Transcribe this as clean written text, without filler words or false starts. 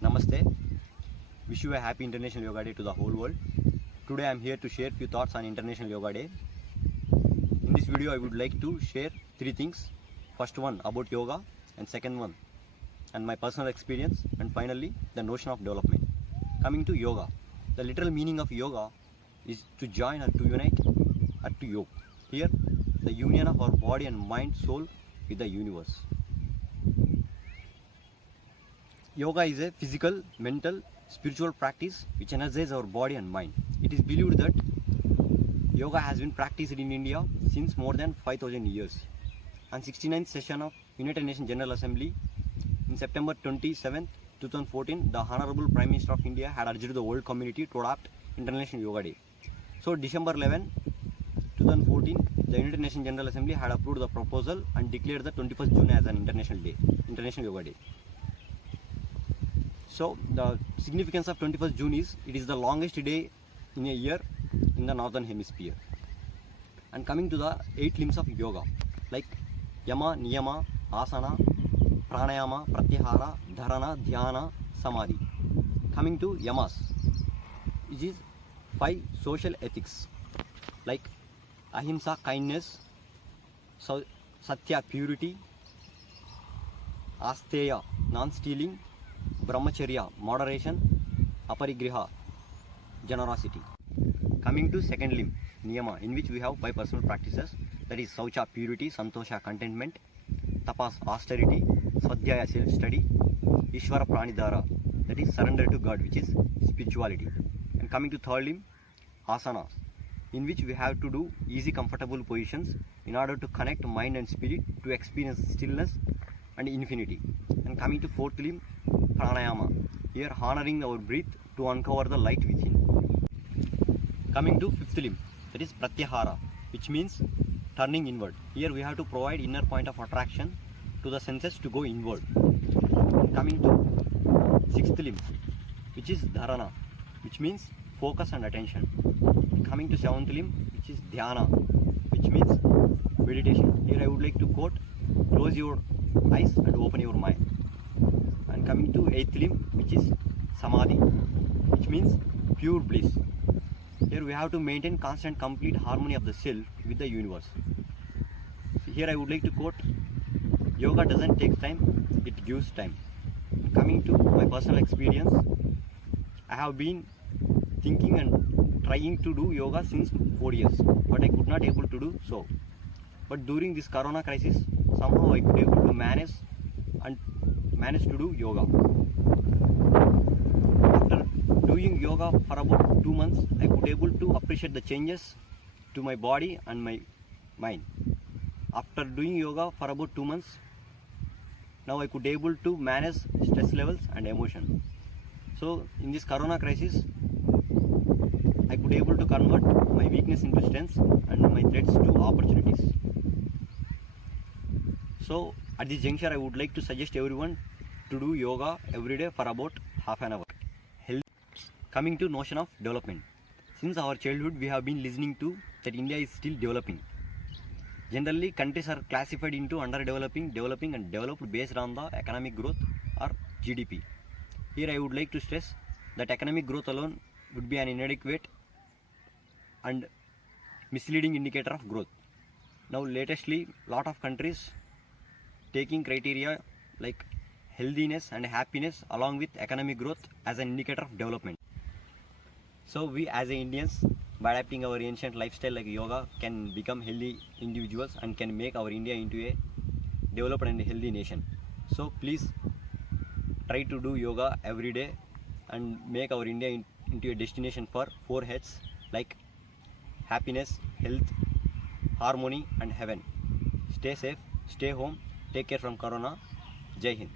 Namaste. Wish you a happy International Yoga Day to the whole world. Today I am here to share few thoughts on International Yoga Day. In this video I would like to share three things. First one about yoga, and second one and my personal experience, and finally the notion of development. Coming to yoga, the literal meaning of yoga is to join or to unite or to yoke. Here the union of our body and mind, soul with the universe. Yoga is a physical, mental, spiritual practice which energizes our body and mind. It is believed that yoga has been practiced in India since more than 5,000 years. On 69th session of United Nations General Assembly in September 27, 2014, the Honorable Prime Minister of India had urged the world community to adopt International Yoga Day. So December 11, 2014, the United Nations General Assembly had approved the proposal and declared the 21st June as an International Yoga Day. So the significance of 21st June is it is the longest day in a year in the northern hemisphere. And coming to the 8 limbs of yoga, like yama, niyama, asana, pranayama, pratyahara, dharana, dhyana, samadhi. Coming to yamas, which is 5 social ethics, like ahimsa, kindness, satya, purity, asteya, non-stealing, brahmacharya, moderation, aparigraha, generosity. Coming to second limb, niyama, in which we have 5 personal practices, that is saucha, purity, santosha, contentment, tapas, austerity, swadhyaya, self-study, ishvara pranidhara, that is surrender to God, which is spirituality. And coming to third limb, asanas, in which we have to do easy, comfortable positions in order to connect mind and spirit to experience stillness and infinity. And coming to fourth limb, pranayama, here honoring our breath to uncover the light within. Coming to fifth limb, that is pratyahara, which means turning inward. Here we have to provide inner point of attraction to the senses to go inward. Coming to sixth limb, which is dharana, which means focus and attention. Coming to seventh limb, which is dhyana, which means meditation. Here I would like to quote, close your eyes and open your mind. And coming to eighth limb, which is samadhi, which means pure bliss. Here we have to maintain constant, complete harmony of the self with the universe. So here I would like to quote, yoga doesn't take time, it gives time. Coming to my personal experience, I have been thinking and trying to do yoga since 4 years, but I could not able to do so. But during this corona crisis, somehow I could able to manage to do yoga. After doing yoga for about 2 months, I could able to appreciate the changes to my body and my mind. After doing yoga for about 2 months, now I could able to manage stress levels and emotion. So in this corona crisis, I could able to convert my weakness into strengths and my threats to opportunities. So at this juncture, I would like to suggest everyone to do yoga every day for about half an hour. Coming to notion of development. Since our childhood, we have been listening to that India is still developing. Generally, countries are classified into underdeveloping, developing and developed based on the economic growth or GDP. Here I would like to stress that economic growth alone would be an inadequate and misleading indicator of growth. Now latestly, lot of countries taking criteria like healthiness and happiness along with economic growth as an indicator of development. So we as Indians, by adapting our ancient lifestyle like yoga, can become healthy individuals and can make our India into a developed and healthy nation. So please try to do yoga every day and make our India into a destination for 4 H's like happiness, health, harmony and heaven. Stay safe, stay home, take care from Corona. Jai Hind.